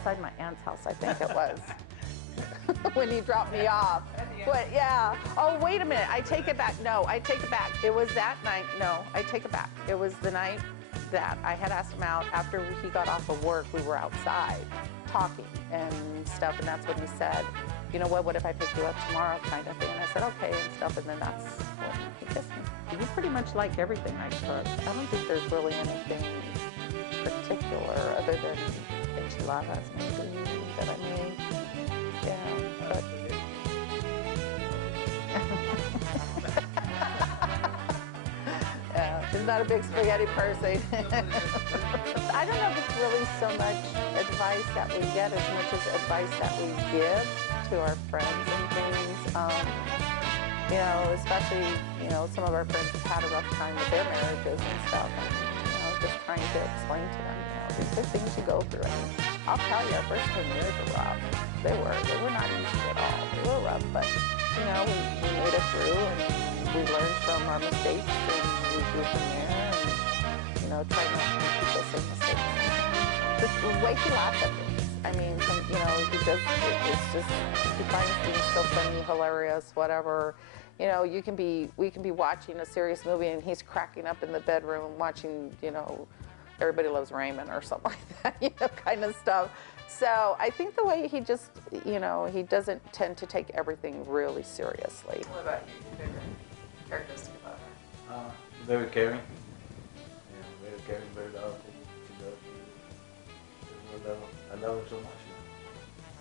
outside my aunt's house, I think it was, when he dropped me off. But yeah. Oh, wait a minute. I take it back. No, I take it back. It was that night. No, I take it back. It was the night that I had asked him out. After he got off of work, we were outside talking and stuff, and that's when he said, you know what if I pick you up tomorrow, kind of thing. And I said, okay, and stuff, and then that's when he kissed me. He pretty much liked everything I cooked. I don't think there's really anything particular other than enchiladas, maybe, that I made. Yeah, but... yeah, he's not a big spaghetti person. I don't know if it's really so much advice that we get as much as advice that we give to our friends and things. You know, especially, you know, some of our friends have had a rough time with their marriages and stuff. And, you know, just trying to explain to them, you know, these are things you go through. I mean, I'll tell you, our first 10 years were rough. They were not easy at all. They were rough, but, you know, we made it through, and we learned from our mistakes, and we grew from there, and, you know, try not to make the same mistakes. Just the way he laughs at things. I mean, you know, he does, it's just, he finds things so funny, hilarious, whatever. You know, we can be watching a serious movie, and he's cracking up in the bedroom watching, you know, Everybody Loves Raymond or something like that, you know, kind of stuff. So I think the way he just, you know, he doesn't tend to take everything really seriously. What about you? Your favorite characteristic about her? Very caring. Yeah, very caring, very loving. She does. I love her so much.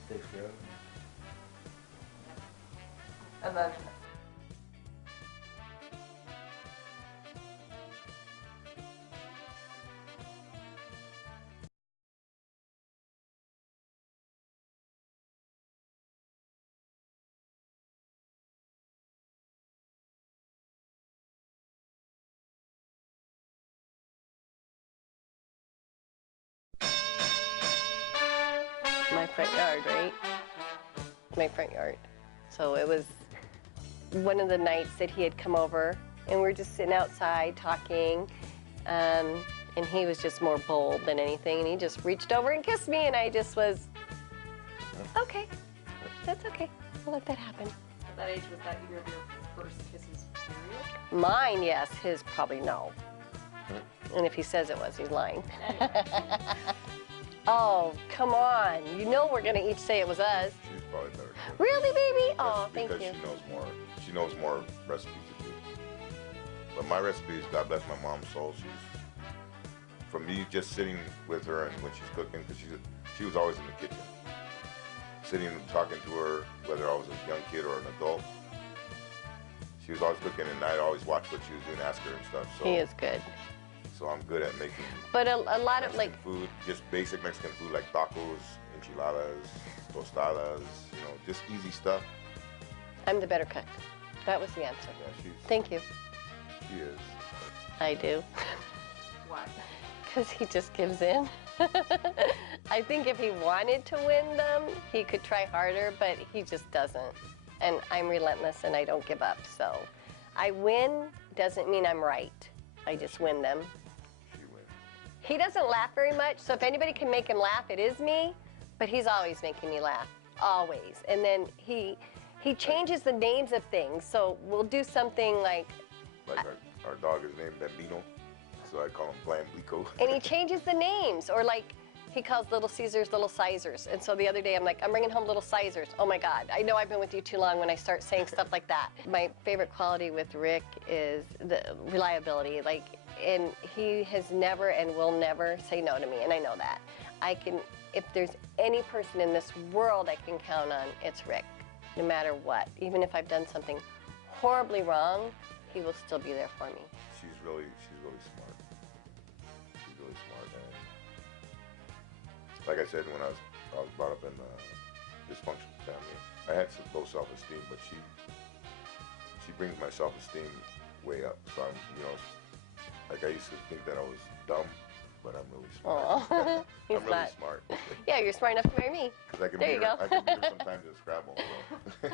She takes care of me. And then my front yard, right? My front yard. So it was one of the nights that he had come over, and we were just sitting outside talking, and he was just more bold than anything, and he just reached over and kissed me, and I just was, okay, that's okay. I'll let that happen. at that age, was that year of your first kisses period? Mine, yes. His, probably no. And if he says it was, he's lying. Oh, come on. You know we're going to each say it was us. She's probably better. Really, baby? Oh, thank you. Because she knows more recipes than you. But my recipes, God bless my mom's soul, from me just sitting with her and when she's cooking, because she was always in the kitchen. Sitting and talking to her, whether I was a young kid or an adult. She was always cooking, and I'd always watch what she was doing, ask her and stuff. So, he is good. So I'm good at making but a lot of, like, food, just basic Mexican food like tacos, enchiladas, tostadas, you know, just easy stuff. I'm the better cook. That was the answer. Yeah, thank you. She is. I do. Why? Because he just gives in. I think if he wanted to win them, he could try harder, but he just doesn't. And I'm relentless, and I don't give up. So I win doesn't mean I'm right. I just win them. She wins. He doesn't laugh very much, so if anybody can make him laugh, it is me. But he's always making me laugh, always. And then he changes the names of things. So we'll do something like our dog is named Bambino, so I call him Blamblico. And he changes the names, or like he calls Little Caesars Little Sizers. And so the other day I'm like, I'm bringing home Little Sizers. Oh my God, I know I've been with you too long when I start saying stuff like that. My favorite quality with Rick is the reliability. And he has never and will never say no to me, and I know that. If there's any person in this world I can count on, it's Rick, no matter what. Even if I've done something horribly wrong, he will still be there for me. She's really smart. She's really smart, and like I said, when I was brought up in a dysfunctional family, I had some low self-esteem, but she brings my self-esteem way up. So I'm, you know, like I used to think that I was dumb, but I'm really smart. Oh, I'm really smart. Yeah, you're smart enough to marry me. I can beat her sometimes in Scrabble. So.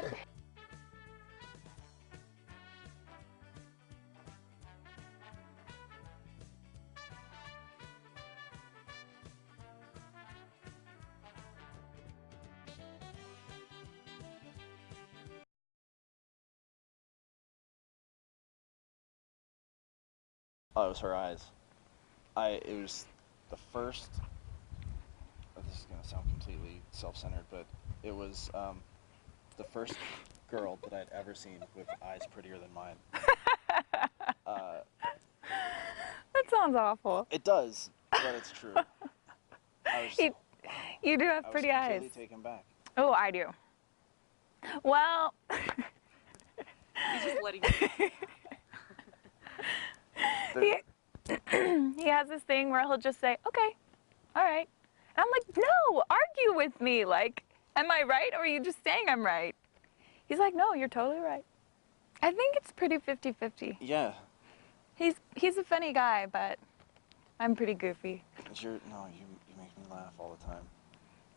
Oh, it was her eyes. It was the first. This is gonna sound completely self-centered, but it was the first girl that I'd ever seen with eyes prettier than mine. That sounds awful. It does, but it's true. I was You, you do have pretty I was eyes. completely taken back. Oh, I do. Well, He's just letting you he has this thing where he'll just say, okay, all right. And I'm like, no, argue with me. Like, am I right or are you just saying I'm right? He's like, no, you're totally right. I think it's pretty 50-50. Yeah. He's a funny guy, but I'm pretty goofy. You make me laugh all the time.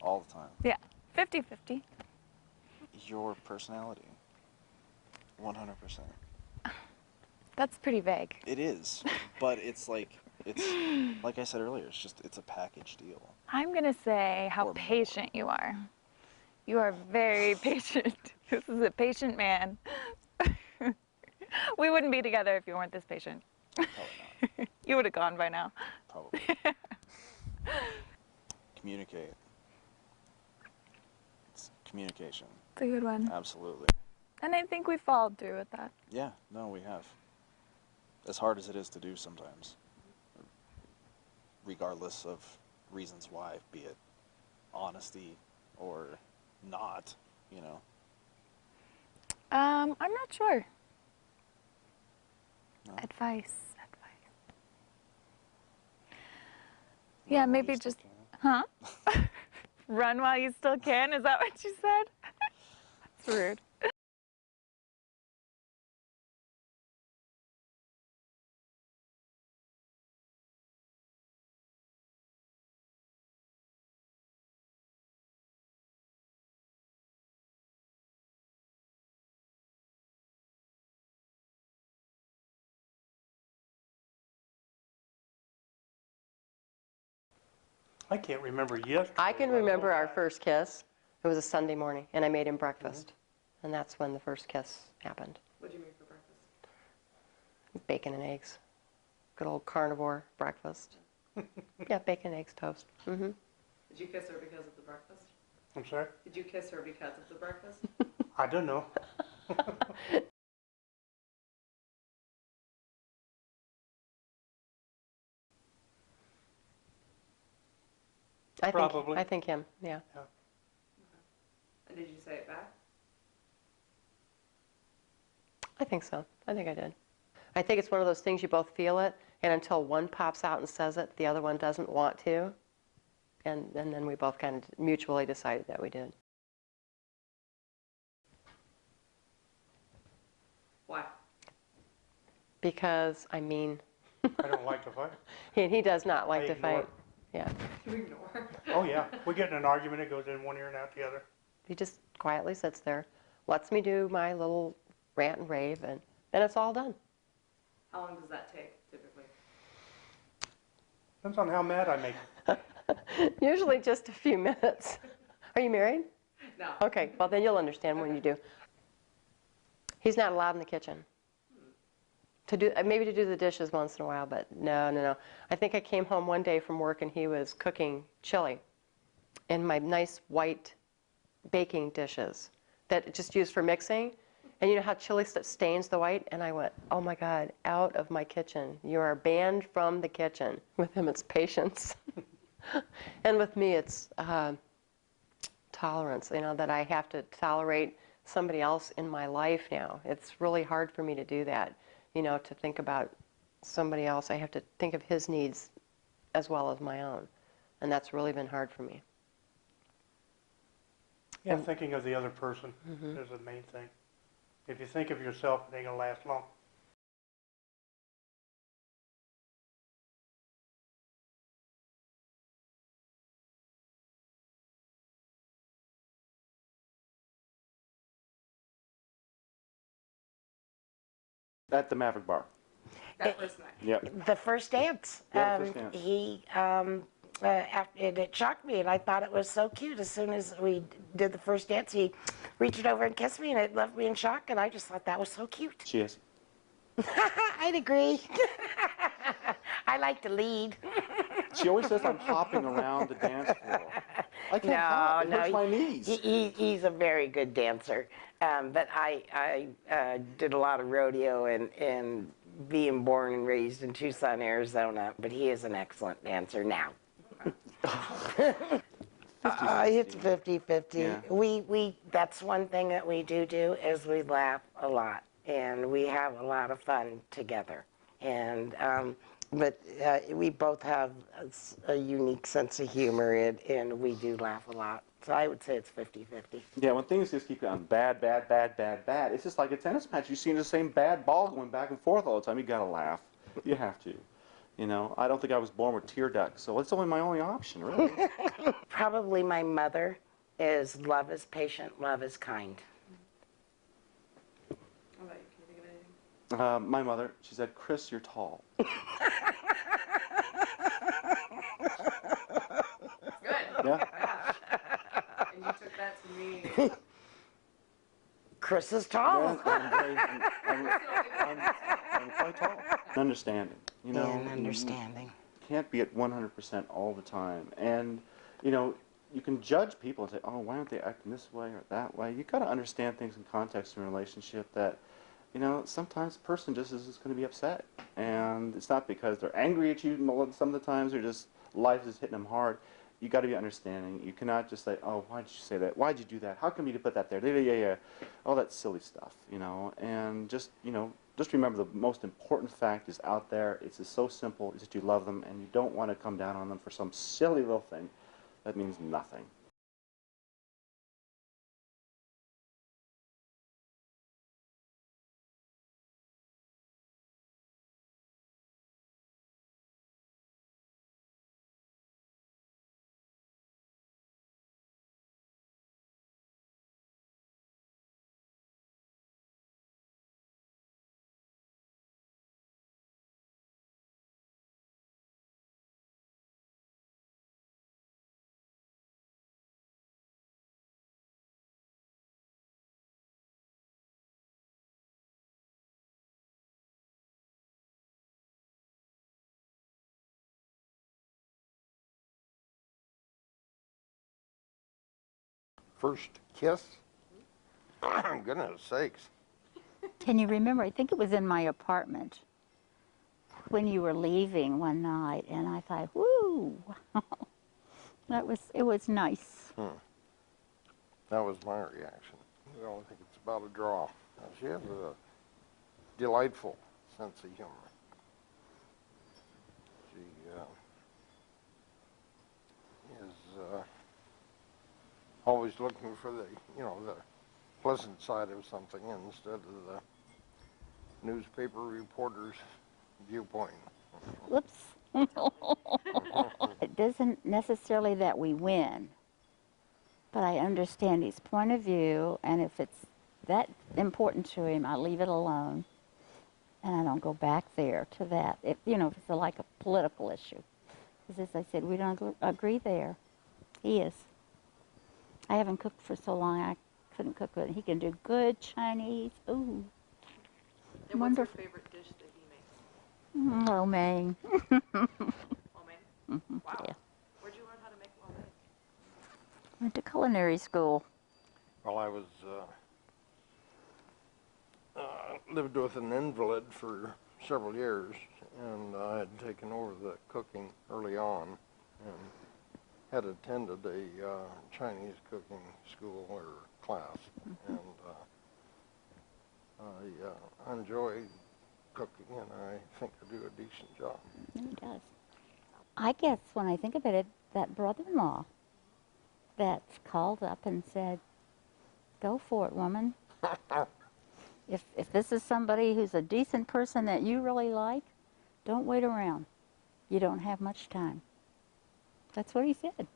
All the time. Yeah, 50-50. Your personality. 100%. That's pretty vague. It is, but it's like I said earlier, it's a package deal. I'm gonna say how Or patient you are. You are very patient. This is a patient man. We wouldn't be together if you weren't this patient. Probably not. You would have gone by now. Probably. Communicate. It's communication. It's a good one. Absolutely. And I think we followed through with that. Yeah, no, we have. As hard as it is to do sometimes, regardless of reasons why, be it honesty or not, you know. I'm not sure. No? Advice. Yeah, Run while maybe you still just, can. huh? Run while you still can? Is that what you said? That's rude. I can't remember yesterday. I can remember our first kiss. It was a Sunday morning, and I made him breakfast. And that's when the first kiss happened. What'd you make for breakfast? Bacon and eggs. Good old carnivore breakfast. Yeah, bacon, eggs, toast. Mm-hmm. Did you kiss her because of the breakfast? I'm sorry? Did you kiss her because of the breakfast? I don't know. Probably. I think him, yeah. And did you say it back? I think so. I think I did. I think it's one of those things you both feel it, and until one pops out and says it, the other one doesn't want to. And then we both kind of mutually decided that we did. Why? Because, I mean, I don't like to fight. he does not like I to ignore. fight. Yeah. You ignore. Oh, yeah. We get in an argument, it goes in one ear and out the other. He just quietly sits there, lets me do my little rant and rave, and then it's all done. How long does that take, typically? Depends on how mad I make him. Usually just a few minutes. Are you married? No. Okay, well then you'll understand when you do. He's not allowed in the kitchen. Maybe to do the dishes once in a while, but no. I think I came home one day from work and he was cooking chili in my nice white baking dishes that just used for mixing. And you know how chili stains the white? And I went, oh my God, out of my kitchen. You are banned from the kitchen. With him, it's patience. And with me, it's tolerance, that I have to tolerate somebody else in my life now. It's really hard for me to do that, to think about somebody else. I have to think of his needs as well as my own. And that's really been hard for me. Yeah, thinking of the other person is the main thing. If you think of yourself, it ain't gonna last long. At the Maverick Bar. That first night. Yep. The first dance. Yeah, the first dance. And it shocked me, and I thought it was so cute. As soon as we did the first dance, he reached over and kissed me, and it left me in shock, and I just thought that was so cute. Cheers. I'd agree. like to lead. She always says I'm hopping around the dance floor. I can't hop. It hurts my knees. He's a very good dancer. But I did a lot of rodeo and being born and raised in Tucson, Arizona. But he is an excellent dancer now. It's 50-50. Yeah. We that's one thing that we do is we laugh a lot and we have a lot of fun together. And but we both have a unique sense of humor and we do laugh a lot. So I would say it's 50-50. Yeah, when things just keep going bad, it's just like a tennis match. You've seen the same bad ball going back and forth all the time. You gotta laugh. You have to. You know, I don't think I was born with tear ducts, so it's only my only option, really. Probably my mother is love is patient, love is kind. How about you? Can you think of anything? My mother, she said, Chris, you're tall. Good. Yeah. And you took that to me. Chris is tall. I'm quite tall. Understanding, you know. And understanding. Can't be at 100% all the time. And, you know, you can judge people and say, oh, why aren't they acting this way or that way? You got to understand things in context in a relationship that, you know, sometimes a person just is just going to be upset. And it's not because they're angry at you some of the times, or just life is hitting them hard. You got to be understanding. You cannot just say, oh, why did you say that? Why did you do that? How come you put that there? Yeah. All that silly stuff, you know. And just, you know, just remember the most important fact is out there. It's just so simple. It's that you love them and you don't want to come down on them for some silly little thing that means nothing. First kiss? Goodness sakes. Can you remember? I think it was in my apartment when you were leaving one night, and I thought, whoo, it was nice. That was my reaction. I don't think it's about a draw. She has a delightful sense of humor. She is always looking for the, you know, the pleasant side of something instead of the newspaper reporter's viewpoint. Whoops. It doesn't necessarily that we win, but I understand his point of view, and if it's that important to him, I leave it alone, and I don't go back there to that. If, you know, if it's like a political issue. Because as I said, we don't agree there. He is. I haven't cooked for so long, I couldn't cook with him. He can do good Chinese. Ooh. And what's your favorite dish that he makes? Lo mein. Lo mein? Wow. Yeah. Where'd you learn how to make lo mein? Went to culinary school. Well, I was lived with an invalid for several years, and I had taken over the cooking early on, and had attended a Chinese cooking school or class, and I enjoy cooking, and I think I do a decent job. He does. I guess when I think about it, that brother-in-law that's called up and said, go for it, woman. If this is somebody who's a decent person that you really like, don't wait around. You don't have much time. That's what he said.